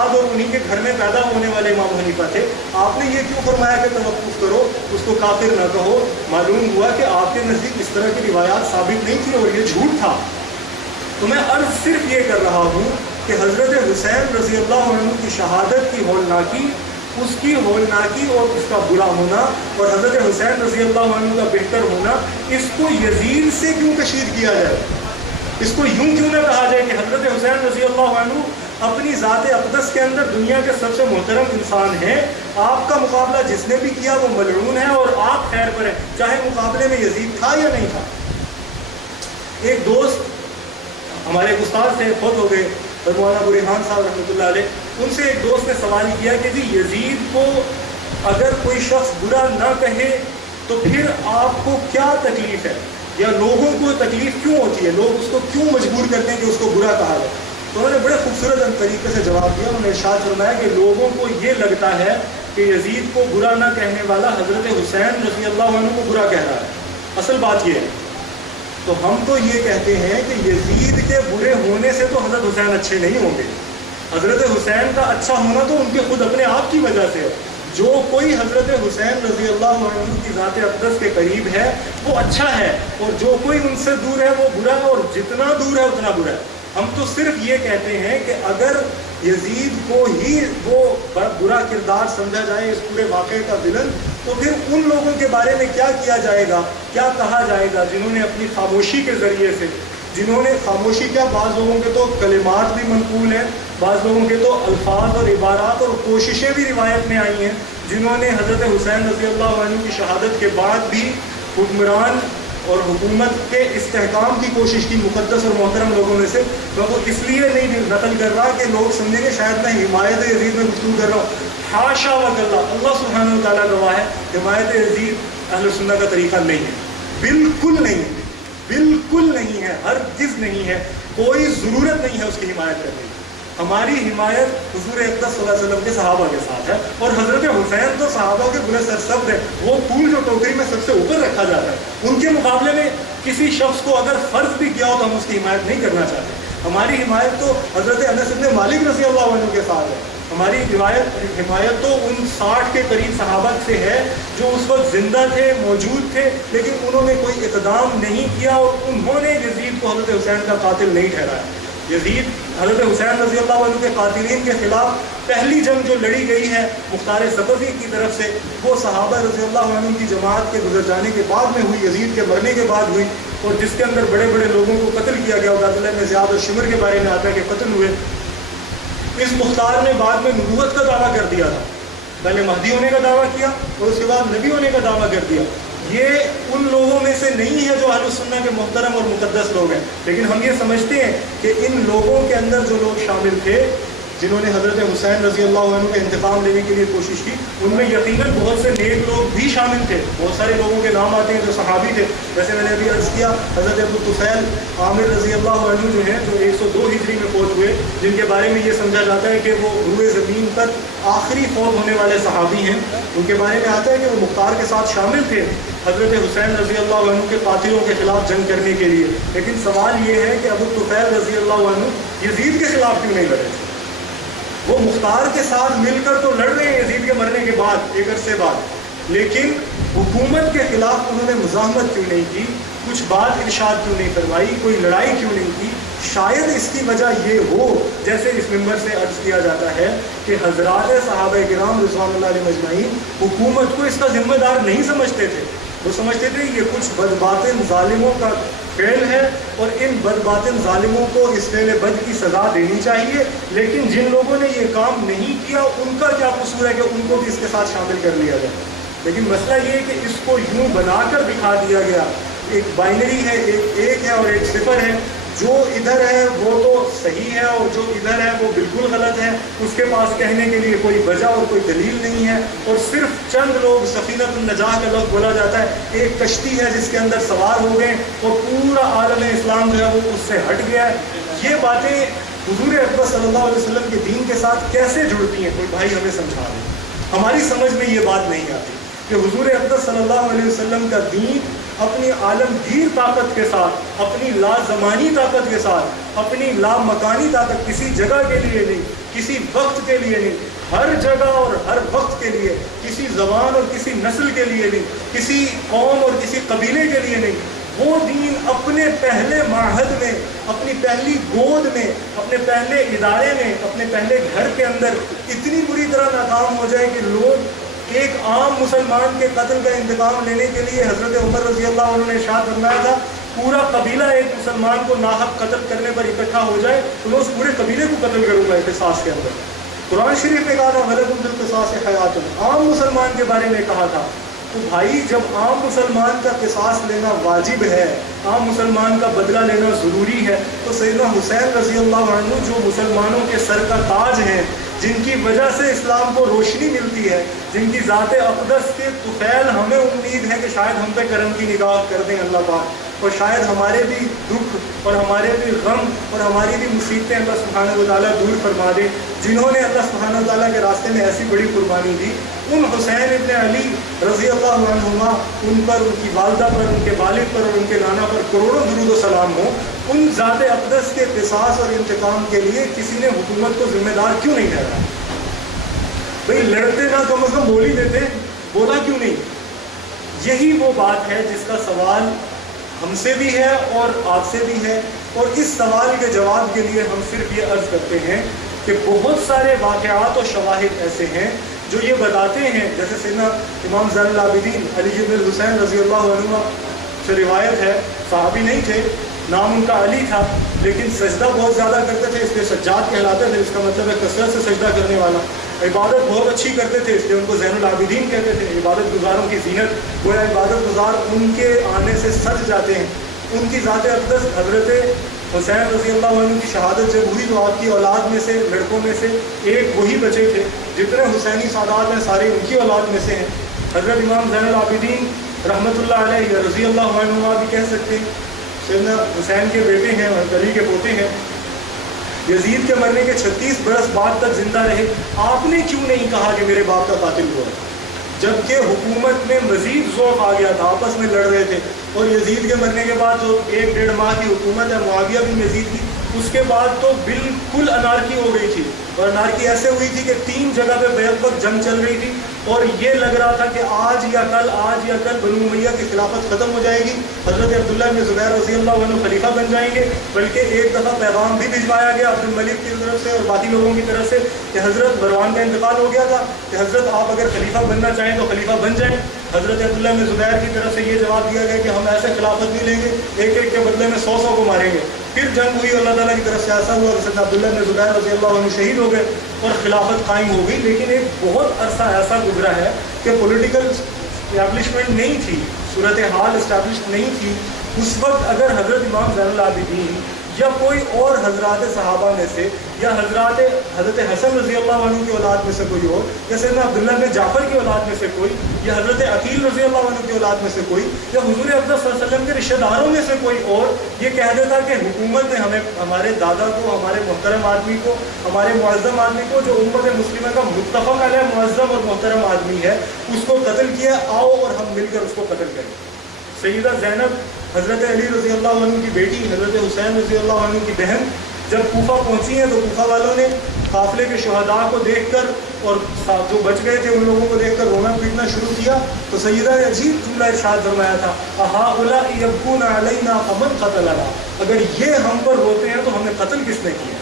اور انہیں کے گھر میں پیدا ہونے والے امام حنیفہ تھے. آپ نے یہ کیوں فرمایا کہ توقف کرو, اس کو کافر نہ کہو؟ معلوم ہوا کہ آپ کے نزدیک اس طرح کی روایات ثابت نہیں تھی اور یہ جھوٹ تھا. تو میں عرض صرف یہ کر رہا ہوں کہ حضرت حسین رضی اللہ عنہ کی شہادت کی ہولناکی, اس کی ہولناکی اور اس کا برا ہونا, اور حضرت حسین رضی اللہ عنہ کا بہتر ہونا, اس کو یزید سے کیوں کشید کیا جائے؟ اس کو یوں کیوں نہ کہا جائے کہ حضرت حسین رضی اللہ عنہ اپنی ذات اقدس کے اندر دنیا کے سب سے محترم انسان ہیں, آپ کا مقابلہ جس نے بھی کیا وہ ملعون ہے اور آپ خیر پر ہیں, چاہے مقابلے میں یزید تھا یا نہیں تھا. ایک دوست ہمارے ایک استاد سے فوت ہو گئے, مولانا ابو ریحان صاحب رحمۃ اللہ علیہ, ان سے ایک دوست نے سوال کیا کہ جی یزید کو اگر کوئی شخص برا نہ کہے تو پھر آپ کو کیا تکلیف ہے, یا لوگوں کو تکلیف کیوں ہوتی ہے, لوگ اس کو کیوں مجبور کرتے ہیں کہ اس کو برا کہا جائے؟ تو انہوں نے بڑے خوبصورت طریقے سے جواب دیا. انہوں نے ارشاد فرمایا کہ لوگوں کو یہ لگتا ہے کہ یزید کو برا نہ کہنے والا حضرت حسین رضی اللہ عنہ کو برا کہہ رہا ہے. اصل بات یہ ہے, تو ہم تو یہ کہتے ہیں کہ یزید کے برے ہونے سے تو حضرت حسین اچھے نہیں ہوں گے, حضرت حسین کا اچھا ہونا تو ان کے خود اپنے آپ کی وجہ سے ہے. جو کوئی حضرت حسین رضی اللہ عنہ کی ذات اقدس کے قریب ہے وہ اچھا ہے, اور جو کوئی ان سے دور ہے وہ برا ہے, اور جتنا دور ہے اتنا برا ہے. ہم تو صرف یہ کہتے ہیں کہ اگر یزید کو ہی وہ برا کردار سمجھا جائے اس پورے واقعے کا ویلن, تو پھر ان لوگوں کے بارے میں کیا کیا جائے گا, کیا کہا جائے گا جنہوں نے اپنی خاموشی کے ذریعے سے, جنہوں نے خاموشی کیا, بعض لوگوں کے تو کلمات بھی منقول ہیں, بعض لوگوں کے تو الفاظ اور عبارات اور کوششیں بھی روایت میں آئی ہیں, جنہوں نے حضرت حسین رضی اللہ عنہ کی شہادت کے بعد بھی حکمران اور حکومت کے استحکام کی کوشش کی, مقدس اور محترم لوگوں میں سے. میں وہ اس لیے نہیں نقل کر رہا کہ لوگ سمجھیں گے شاید میں حمایت یزید میں گفتگو کر رہا ہوں. حاشا وکلا, اللہ سبحانہ و تعالیٰ گواہ ہے, حمایت یزید اہل سنت کا طریقہ نہیں ہے, بالکل نہیں ہے, بالکل نہیں ہے, ہرگز نہیں ہے, کوئی ضرورت نہیں ہے اس کی حمایت کرنے کی. ہماری حمایت حضور اقدس صلی اللہ علیہ وسلم کے صحابہ کے ساتھ ہے, اور حضرت حسین تو صحابہ کے بلے سرسبد ہے, وہ پھول جو ٹوکری میں سب سے اوپر رکھا جاتا ہے, ان کے مقابلے میں کسی شخص کو اگر فرض بھی کیا ہو تو ہم اس کی حمایت نہیں کرنا چاہتے. ہماری حمایت تو حضرت انس بن مالک رضی اللہ عنہ کے ساتھ ہے. ہماری حمایت تو ان 60 کے قریب صحابہ سے ہے جو اس وقت زندہ تھے, موجود تھے, لیکن انہوں نے کوئی اقدام نہیں کیا, اور انہوں نے یزید کو حضرت حسین کا قاتل نہیں ٹھہرایا. یزید حضرت حسین رضی اللہ عنہ کے قاتلین کے خلاف پہلی جنگ جو لڑی گئی ہے مختار ثقفی کی طرف سے, وہ صحابہ رضی اللہ عنہ کی جماعت کے گزر جانے کے بعد میں ہوئی, یزید کے مرنے کے بعد ہوئی, اور جس کے اندر بڑے بڑے لوگوں کو قتل کیا گیا. عبداللہ بن زیاد اور شمر کے بارے میں آتا ہے کہ قتل ہوئے. اس مختار نے بعد میں نبوت کا دعویٰ کر دیا تھا, پہلے مہدی ہونے کا دعویٰ کیا اور اس کے بعد نبی ہونے کا دعویٰ کر دیا. یہ ان لوگوں میں سے نہیں ہے جو اہل السنہ کے محترم اور مقدس لوگ ہیں, لیکن ہم یہ سمجھتے ہیں کہ ان لوگوں کے اندر جو لوگ شامل تھے جنہوں نے حضرت حسین رضی اللہ عنہ کا انتقام لینے کے لیے کوشش کی, ان میں یقیناً بہت سے نیک لوگ بھی شامل تھے. بہت سارے لوگوں کے نام آتے ہیں جو صحابی تھے, جیسے میں نے ابھی عرض کیا حضرت ابو طفیل عامر رضی اللہ عنہ جو ہیں, جو 102 ہجری میں فوت ہوئے, جن کے بارے میں یہ سمجھا جاتا ہے کہ وہ روئے زمین پر آخری فوت ہونے والے صحابی ہیں. ان کے بارے میں آتا ہے کہ وہ مختار کے ساتھ شامل تھے حضرت حسین رضی اللہ عنہ کے قاتلوں کے خلاف جنگ کرنے کے لیے. لیکن سوال یہ ہے کہ ابو طفیل رضی اللہ عنہ یزید کے خلاف کیوں نہیں لڑے؟ وہ مختار کے ساتھ مل کر تو لڑ رہے ہیں یزید کے مرنے کے بعد ایک عرصے بعد, لیکن حکومت کے خلاف انہوں نے مزاحمت کیوں نہیں کی, کچھ بات ارشاد کیوں نہیں کروائی, کوئی لڑائی کیوں نہیں کی؟ شاید اس کی وجہ یہ ہو, جیسے اس ممبر سے عرض کیا جاتا ہے کہ حضرات صحابہ کرام رضوان اللہ علیہ مجمعین حکومت کو اس کا ذمہ دار نہیں سمجھتے تھے. وہ سمجھتے تھے یہ کچھ بدباطن ظالموں کا فعل ہے, اور ان بدباطن ظالموں کو اس فعل بد کی سزا دینی چاہیے, لیکن جن لوگوں نے یہ کام نہیں کیا ان کا کیا قصور ہے کہ ان کو بھی اس کے ساتھ شامل کر لیا جائے. لیکن مسئلہ یہ ہے کہ اس کو یوں بنا کر دکھا دیا گیا, ایک بائنری ہے, ایک ہے اور ایک صفر ہے, جو ادھر ہے وہ تو صحیح ہے اور جو ادھر ہے وہ بالکل غلط ہے. اس کے پاس کہنے کے لیے کوئی وجہ اور کوئی دلیل نہیں ہے, اور صرف چند لوگ, سفینۃ النجاح کا لفظ بولا جاتا ہے, ایک کشتی ہے جس کے اندر سوار ہو گئے اور پورا عالم اسلام جو ہے وہ اس سے ہٹ گیا ہے. یہ باتیں حضور اقدس صلی اللہ علیہ وسلم کے دین کے ساتھ کیسے جڑتی ہیں؟ کوئی بھائی ہمیں سمجھا دیں. ہماری سمجھ میں یہ بات نہیں آتی کہ حضور اقدس صلی اللہ علیہ وسلم کا دین اپنی عالمگیر طاقت کے ساتھ, اپنی لازمانی طاقت کے ساتھ, اپنی لامکانی طاقت, کسی جگہ کے لیے نہیں, کسی وقت کے لیے نہیں، ہر جگہ اور ہر وقت کے لیے، کسی زبان اور کسی نسل کے لیے نہیں، کسی قوم اور کسی قبیلے کے لیے نہیں۔ وہ دین اپنے پہلے معہد میں، اپنی پہلی گود میں، اپنے پہلے ادارے میں، اپنے پہلے گھر کے اندر اتنی بری طرح ناکام ہو جائے کہ لوگ ایک عام مسلمان کے قتل کا انتقام لینے کے لیے، حضرت عمر رضی اللہ عنہ نے ارشاد فرمایا تھا پورا قبیلہ ایک مسلمان کو ناحق قتل کرنے پر اکٹھا ہو جائے تو میں اس پورے قبیلے کو قتل کروں گا قصاص کے اندر۔ قرآن شریف میں کہا تھا وَلَكُمْ فِي الْقِصَاصِ حَيَاةٌ، عام مسلمان کے بارے میں کہا تھا۔ تو بھائی جب عام مسلمان کا قصاص لینا واجب ہے، عام مسلمان کا بدلہ لینا ضروری ہے، تو سیدنا حسین رضی اللہ عنہ جو مسلمانوں کے سر کا تاج ہیں، جن کی وجہ سے اسلام کو روشنی ملتی ہے، جن کی ذات اقدس کے طفیل ہمیں امید ہے کہ شاید ہم پہ کرم کی نگاہ کر دیں اللہ پاک، اور شاید ہمارے بھی دکھ اور ہمارے بھی غم اور ہماری بھی مصیبتیں اللہ سبحانہ و تعالیٰ دور فرما دے، جنہوں نے اللہ سبحانہ و تعالیٰ کے راستے میں ایسی بڑی قربانی دی، ان حسین ابن علی رضی اللہ عنہما، ان پر، ان کی والدہ پر، ان کے والد پر اور ان کے نانا پر کروڑوں درود و سلام ہو، ان ذات اقدس کے قصاص اور انتقام کے لیے کسی نے حکومت کو ذمہ دار کیوں نہیں ٹھہرایا؟ بھئی لڑتے نہ کم از کم بول ہی دیتے، بولا کیوں نہیں؟ یہی وہ بات ہے جس کا سوال ہم سے بھی ہے اور آپ سے بھی ہے، اور اس سوال کے جواب کے لیے ہم صرف یہ عرض کرتے ہیں کہ بہت سارے واقعات اور شواہد ایسے ہیں جو یہ بتاتے ہیں، جیسے سیدنا امام زین العابدین علی بن الحسین رضی اللہ عنہ سے روایت ہے، صحابی نہیں تھے، نام ان کا علی تھا، لیکن سجدہ بہت زیادہ کرتے تھے، اس لیے سجاد کہلاتے تھے، اس کا مطلب ہے کثرت سے سجدہ کرنے والا۔ عبادت بہت اچھی کرتے تھے، اس لیے ان کو زین العابدین کہتے تھے، عبادت گزاروں کی زینت، گویا عبادت گزار ان کے آنے سے سج جاتے ہیں۔ ان کی ذات اقدس حضرت حسین رضی اللہ عنہ کی شہادت جب ہوئی تو آپ کی اولاد میں سے، لڑکوں میں سے ایک وہی بچے تھے، جتنے حسینی سادات ہیں سارے ان کی اولاد میں سے ہیں۔ حضرت امام زین العابدین رحمۃ اللہ علیہ یا رضی اللہ عنہ بھی کہہ سکتے ہیں، سیدنا حسین کے بیٹے ہیں اور علی کے پوتے ہیں۔ یزید کے مرنے کے 36 برس بعد تک زندہ رہے، آپ نے کیوں نہیں کہا کہ میرے باپ کا قاتل ہوا ہے؟ جبکہ حکومت میں مزید ذوق آ گیا تھا، آپس میں لڑ رہے تھے، اور یزید کے مرنے کے بعد جو 1-1.5 ماہ کی حکومت ہے معاویہ بن یزید کی، اس کے بعد تو بالکل انارکی ہو گئی تھی، اور انارکی ایسے ہوئی تھی کہ 3 جگہ پہ بیک وقت جنگ چل رہی تھی، اور یہ لگ رہا تھا کہ آج یا کل بنو امیہ کی خلافت ختم ہو جائے گی، حضرت عبداللہ بن زبیر رضی اللہ عنہ خلیفہ بن جائیں گے، بلکہ ایک دفعہ پیغام بھی بھجوایا گیا عبد الملک کی طرف سے اور باقی لوگوں کی طرف سے کہ حضرت مروان کا انتقال ہو گیا تھا کہ حضرت آپ اگر خلیفہ بننا چاہیں تو خلیفہ بن جائیں۔ حضرت عبداللہ بن زبیر کی طرف سے یہ جواب دیا گیا کہ ہم ایسے خلافت نہیں لیں گے، ایک کے بدلے میں 100 کو ماریں گے۔ پھر جنگ ہوئی، اللہ تعالیٰ کی طرف سے ایسا ہوا کہ حضرت عبداللہ بن زبیر رضی اللہ عنہ شہید ہو گئے اور خلافت قائم ہو گئی۔ لیکن ایک بہت عرصہ ایسا گزرا ہے کہ پولیٹیکل اسٹیبلشمنٹ نہیں تھی، صورتحال اسٹیبلش نہیں تھی۔ اس وقت اگر حضرت امام زین العابدین یا کوئی اور حضرات صحابہ میں سے، یا حضرت حسن رضی اللہ عنہ کی اولاد میں سے کوئی اور، یا سیدنا عبداللہ بن جعفر کی اولاد میں سے کوئی، یا حضرت عقیل رضی اللہ عنہ کی اولاد میں سے کوئی، یا حضور اقدس صلی اللہ علیہ وسلم کے رشتہ داروں میں سے کوئی اور یہ کہہ دیتا کہ حکومت نے ہمیں، ہمارے دادا کو، ہمارے محترم آدمی کو، ہمارے معظم آدمی کو، جو امت مسلمہ کا متفق علیہ معظم اور محترم آدمی ہے، اس کو قتل کیا، آؤ اور ہم مل کر اس کو قتل کریں۔ سیدہ زینب حضرت علی رضی اللہ عنہ کی بیٹی، حضرت حسین رضی اللہ عنہ کی بہن، جب کوفہ پہنچی ہیں تو کوفہ والوں نے قافلے کے شہداء کو دیکھ کر اور جو بچ گئے تھے ان لوگوں کو دیکھ کر رونا پیٹنا شروع کیا، تو سیدہ نے عجیب جملہ ارشاد فرمایا تھا، اَهَٰؤُلَاءِ يَبْكُونَ عَلَيْنَا فَمَنْ قَتَلَنَا، اگر یہ ہم پر روتے ہیں تو ہمیں قتل کس نے کیا؟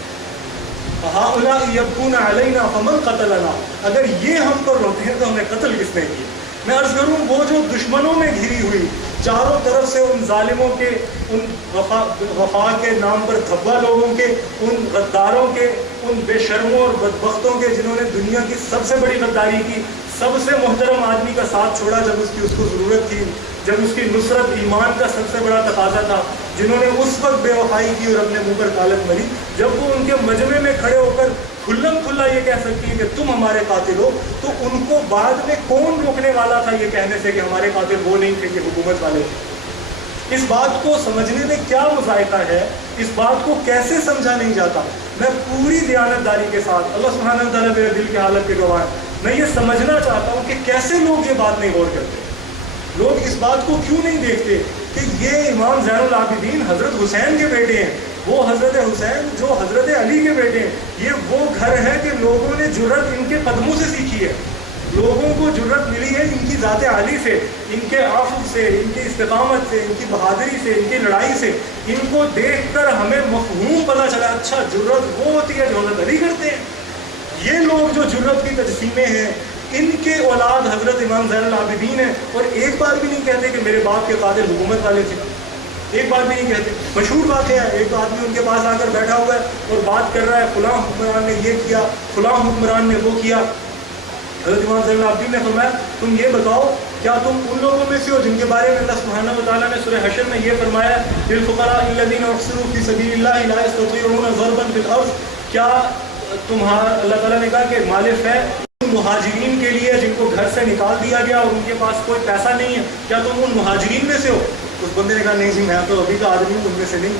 اَهَٰؤُلَاءِ يَبْكُونَ عَلَيْنَا فَمَنْ قَتَلَنَا، اگر یہ ہم پر روتے ہیں تو ہمیں قتل کس نے کیا؟ میں عرض کروں، وہ جو دشمنوں میں گھری ہوئی، چاروں طرف سے ان ظالموں کے، ان وفا کے نام پر دھبا لوگوں کے، ان غداروں کے، ان بے شرموں اور بدبختوں کے، جنہوں نے دنیا کی سب سے بڑی غداری کی، سب سے محترم آدمی کا ساتھ چھوڑا جب اس کو ضرورت تھی، جب اس کی نصرت ایمان کا سب سے بڑا تقاضا تھا، جنہوں نے اس وقت بے وفائی کی اور اپنے منہ پر کالت مری، جب وہ ان کے مجمع میں کھڑے ہو کر کھلم کھلا یہ کہہ سکتی ہے کہ تم ہمارے قاتل ہو، تو ان کو بعد میں کون روکنے والا تھا یہ کہنے سے کہ ہمارے قاتل وہ نہیں تھے کہ حکومت والے تھے؟ اس بات کو سمجھنے میں کیا مذائقہ ہے، اس بات کو کیسے سمجھا نہیں جاتا؟ میں پوری دیانتداری کے ساتھ، اللہ سبحانہ وتعالیٰ میرے دل کی حالت کے گواہ ہے، میں یہ سمجھنا چاہتا ہوں کہ کیسے لوگ یہ بات نہیں غور کرتے، لوگ اس بات کو کیوں نہیں دیکھتے کہ یہ امام زین العابدین حضرت حسین کے بیٹے ہیں، وہ حضرت حسین جو حضرت علی کے بیٹے ہیں، یہ وہ گھر ہے کہ لوگوں نے جرت ان کے قدموں سے سیکھی ہے، لوگوں کو جرت ملی ہے ان کی ذات علی سے، ان کے عفو سے، ان کی استقامت سے، ان کی بہادری سے، ان کی لڑائی سے۔ ان کو دیکھ کر ہمیں مفہوم پتہ چلا، اچھا جرت وہ ہوتی ہے جو حضرت علی کرتے ہیں۔ یہ لوگ جو جرت کی تجسیمیں ہیں، ان کے اولاد حضرت امام زین العابدین ہیں، اور ایک بار بھی نہیں کہتے کہ میرے باپ کے قاتل حکومت والے تھے، ایک بار بھی نہیں کہتے۔ مشہور بات ہے، ایک آدمی ان کے پاس آ کر بیٹھا ہوا ہے اور بات کر رہا ہے، فلاں حکمران نے یہ کیا، فلاں حکمران نے وہ کیا۔ حضرت امام زین العابدین نے فرمایا تم یہ بتاؤ کیا تم ان لوگوں میں سے ہو جن کے بارے میں اللہ سبحانہ و تعالیٰ نے سورہ حشر میں یہ فرمایا للفقراء الذین احصروا فی سبیل اللہ لا یستطیعون ضربا فی الارض، کیا تمہارا اللہ تعالیٰ نے کہا کہ مال فے ان مہاجرین کے لیے جن کو گھر سے نکال دیا گیا اور ان کے پاس کوئی پیسہ نہیں ہے، کیا تم ان مہاجرین میں سے ہو؟ اس بندے نے کہا نہیں جی میں تو ابھی کا آدمی ہوں، ان میں سے نہیں۔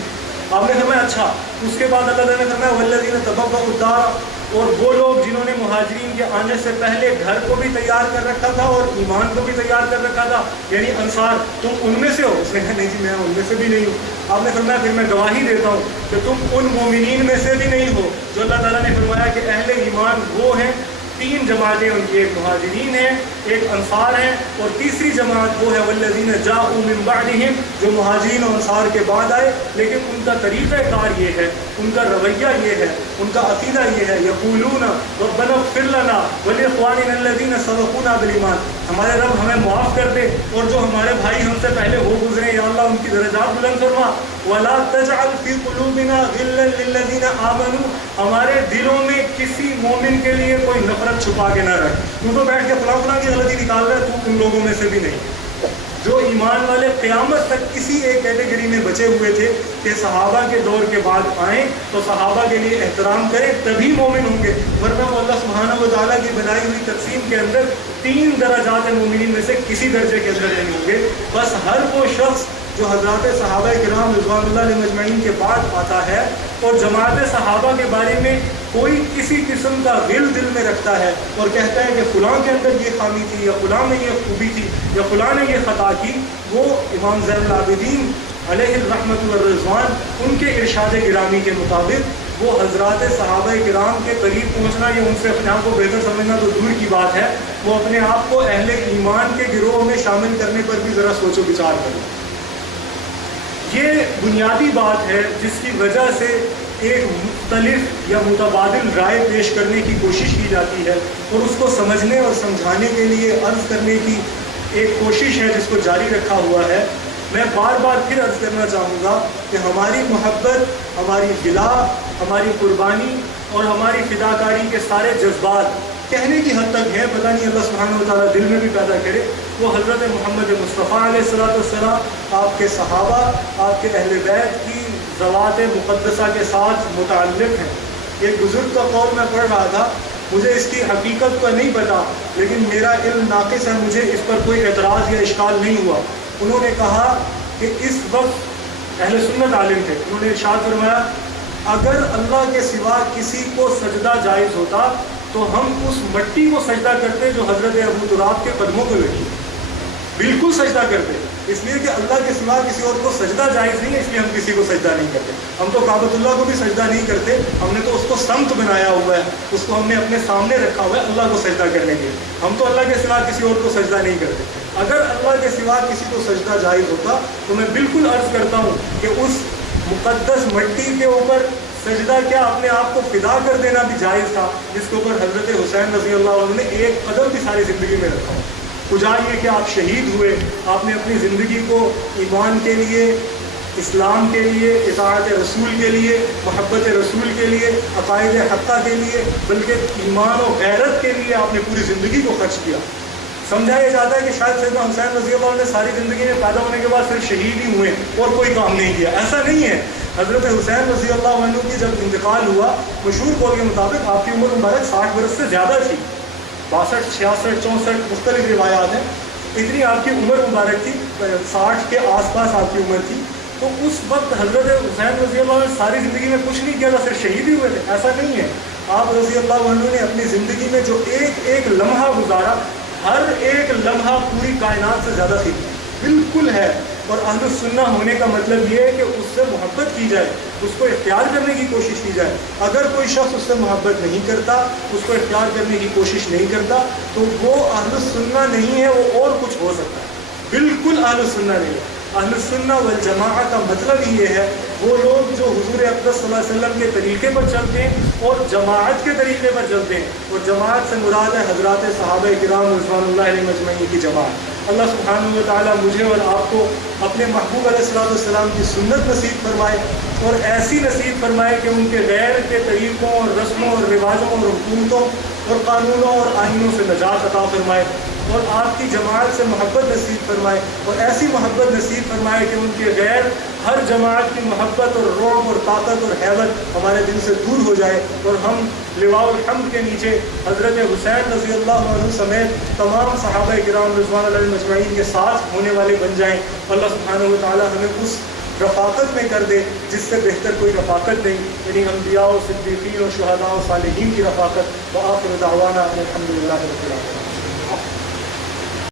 آپ نے فرمایا اچھا۔ اس کے بعد اللہ تعالیٰ نے فرمایا والذین تبوؤا الدار، اور وہ لوگ جنہوں نے مہاجرین کے آنے سے پہلے گھر کو بھی تیار کر رکھا تھا اور ایمان کو بھی تیار کر رکھا تھا، یعنی انصار، تم ان میں سے ہو؟ اس نے کہا نہیں جی میں ان میں سے بھی نہیں ہوں۔ آپ نے فرمایا پھر میں گواہی دیتا ہوں کہ تم ان مومنین میں سے بھی نہیں ہو جو اللہ تعالیٰ نے فرمایا کہ اہل ایمان وہ ہیں، تین جماعتیں ان کی، ایک مہاجرین ہیں، ایک انصار ہیں، اور تیسری جماعت وہ ہے والذین جاءوا من بعدہم، جو مہاجرین اور انصار کے بعد آئے، لیکن ان کا طریقہ کار یہ ہے، ان کا رویہ یہ ہے، ان کا عقیدہ یہ ہے یقولون ربنا اغفر لنا ولاخواننا الذین سبقونا بالایمان، ہمارے رب ہمیں معاف کر دے اور جو ہمارے بھائی ہم سے پہلے ہو گزرے یا اللہ ان کی درجات بلند فرما، ولا تجعل فی قلوبنا غلا للذین آمنوا، ہمارے دلوں میں کسی مومن کے لیے کوئی نفرت چھپا کے نہ رکھ، تو بیٹھ کے فلاں فلاں کی غلطی نکال رہا ہے، تو ان لوگوں میں سے بھی نہیں۔ جو ایمان والے قیامت تک کسی ایک کیٹیگری میں بچے ہوئے تھے کہ صحابہ کے دور کے بعد آئیں تو صحابہ کے لیے احترام کریں تبھی مومن ہوں گے، ورنہ وہ اللہ سبحانہ و تعالیٰ کی بنائی ہوئی تقسیم کے اندر تین درجات مومنین میں سے کسی درجے کے اندر نہیں ہوں گے۔ بس ہر وہ شخص جو حضرات صحابہ کرام رضوان اللہ علیہ مجمعین کے بعد آتا ہے اور جماعت صحابہ کے بارے میں کوئی کسی قسم کا غل دل میں رکھتا ہے اور کہتا ہے کہ فلاں کے اندر یہ خامی تھی یا فلاں میں یہ خوبی تھی یا فلاں نے یہ خطا کی، وہ امام زین العابدین علیہ الرحمۃ والرضوان ان کے ارشاد گرامی کے مطابق وہ حضرات صحابہ کرام کے قریب پہنچنا یا ان سے اپنے آپ کو بہتر سمجھنا تو دور کی بات ہے، وہ اپنے آپ کو اہل ایمان کے گروہ میں شامل کرنے پر بھی ذرا سوچ و بچار کریں۔ یہ بنیادی بات ہے جس کی وجہ سے ایک مختلف یا متبادل رائے پیش کرنے کی کوشش کی جاتی ہے اور اس کو سمجھنے اور سمجھانے کے لیے عرض کرنے کی ایک کوشش ہے جس کو جاری رکھا ہوا ہے۔ میں بار بار پھر عرض کرنا چاہوں گا کہ ہماری محبت، ہماری ولا، ہماری قربانی اور ہماری فداکاری کے سارے جذبات کہنے کی حد تک ہے، پتہ نہیں اللہ سبحانہ و تعالیٰ دل میں بھی پیدا کرے، وہ حضرت محمد مصطفیٰ علیہ السلام، آپ کے صحابہ، آپ کے اہل بیت کی ذوات مقدسہ کے ساتھ متعلق ہیں۔ ایک بزرگ کا قول میں پڑھ رہا تھا، مجھے اس کی حقیقت کا نہیں پتہ لیکن میرا علم ناقص ہے، مجھے اس پر کوئی اعتراض یا اشکال نہیں ہوا۔ انہوں نے کہا کہ اس وقت اہل سنت عالم تھے، انہوں نے ارشاد فرمایا اگر اللہ کے سوا کسی کو سجدہ جائز ہوتا تو ہم اس مٹی کو سجدہ کرتے جو حضرت ابو تراب کے قدموں پہ بیٹھی، بالکل سجدہ کرتے، اس لیے کہ اللہ کے سوا کسی اور کو سجدہ جائز نہیں ہے، اس لیے ہم کسی کو سجدہ نہیں کرتے۔ ہم تو کعبۃ اللہ کو بھی سجدہ نہیں کرتے، ہم نے تو اس کو سمت بنایا ہوا ہے، اس کو ہم نے اپنے سامنے رکھا ہوا ہے اللہ کو سجدہ کرنے کے، ہم تو اللہ کے سوا کسی اور کو سجدہ نہیں کرتے۔ اگر اللہ کے سوا کسی کو سجدہ جائز ہوتا تو میں بالکل عرض کرتا ہوں کہ اس مقدس مٹی کے اوپر سجدہ کیا اپنے آپ کو فدا کر دینا بھی جائز تھا، جس کے اوپر حضرت حسین رضی اللہ عنہ نے ایک قدم بھی ساری زندگی میں رکھا۔ خدا یہ کہ آپ شہید ہوئے، آپ نے اپنی زندگی کو ایمان کے لیے، اسلام کے لیے، اطاعت رسول کے لیے، محبت رسول کے لیے، عقائد حقہ کے لیے، بلکہ ایمان و غیرت کے لیے آپ نے پوری زندگی کو خرچ کیا۔ سمجھا یہ جاتا ہے کہ شاید سیدنا حسین رضی اللہ عنہ نے ساری زندگی میں پیدا ہونے کے بعد صرف شہید ہی ہوئے اور کوئی کام نہیں کیا، ایسا نہیں ہے۔ حضرت حسین رضی اللہ عنہ کی جب انتقال ہوا، مشہور قول کے مطابق آپ کی عمر مبارک 60 برس سے زیادہ تھی، 62، 66، 64 مختلف روایات ہیں، اتنی آپ کی عمر مبارک تھی، 60 کے آس پاس آپ کی عمر تھی۔ تو اس وقت حضرت حسین رضی اللہ عنہ ساری زندگی میں کچھ نہیں کیا تھا، صرف شہید ہی ہوئے تھے، ایسا نہیں ہے۔ آپ رضی اللہ عنہ نے اپنی زندگی میں جو ایک ایک لمحہ گزارا، ہر ایک لمحہ پوری کائنات سے زیادہ قیمتی بالکل ہے۔ اور اہل السنہ ہونے کا مطلب یہ ہے کہ اس سے محبت کی جائے، اس کو اختیار کرنے کی کوشش کی جائے۔ اگر کوئی شخص اس سے محبت نہیں کرتا، اس کو اختیار کرنے کی کوشش نہیں کرتا، تو وہ اہل السنہ نہیں ہے، وہ اور کچھ ہو سکتا ہے، بالکل اہل السنہ نہیں ہے۔ اہل السنہ والجماعہ کا مطلب ہی یہ ہے، وہ لوگ جو حضور اقدس صلی اللہ علیہ وسلم کے طریقے پر چلتے ہیں اور جماعت کے طریقے پر چلتے ہیں، اور جماعت سے مراد ہے حضرات صحابہ کرام رضوان اللہ علیہ مجمعین کی جماعت۔ اللہ سبحانہ و تعالیٰ مجھے اور آپ کو اپنے محبوب علیہ السلام کی سنت نصیب فرمائے، اور ایسی نصیب فرمائے کہ ان کے غیر کے طریقوں اور رسموں اور رواجوں اور حکومتوں اور قانونوں اور آئینوں سے نجات عطا فرمائے، اور آپ کی جماعت سے محبت نصیب فرمائے، اور ایسی محبت نصیب فرمائے کہ ان کے غیر ہر جماعت کی محبت اور رعب اور طاقت اور حیبت ہمارے دل سے دور ہو جائے، اور ہم لواء الحمد کے نیچے حضرت حسین رضی اللہ عنہ سمیت تمام صحابہ کرام رضوان اللہ مجمعین کے ساتھ ہونے والے بن جائیں۔ اللہ سبحانہ و تعالیٰ ہمیں اس رفاقت میں کر دے جس سے بہتر کوئی رفاقت نہیں، یعنی انبیاء و صدیقین و شہداء و صالحین کی رفاقت۔ وآخر دعوانا الحمد للہ رب العالمین۔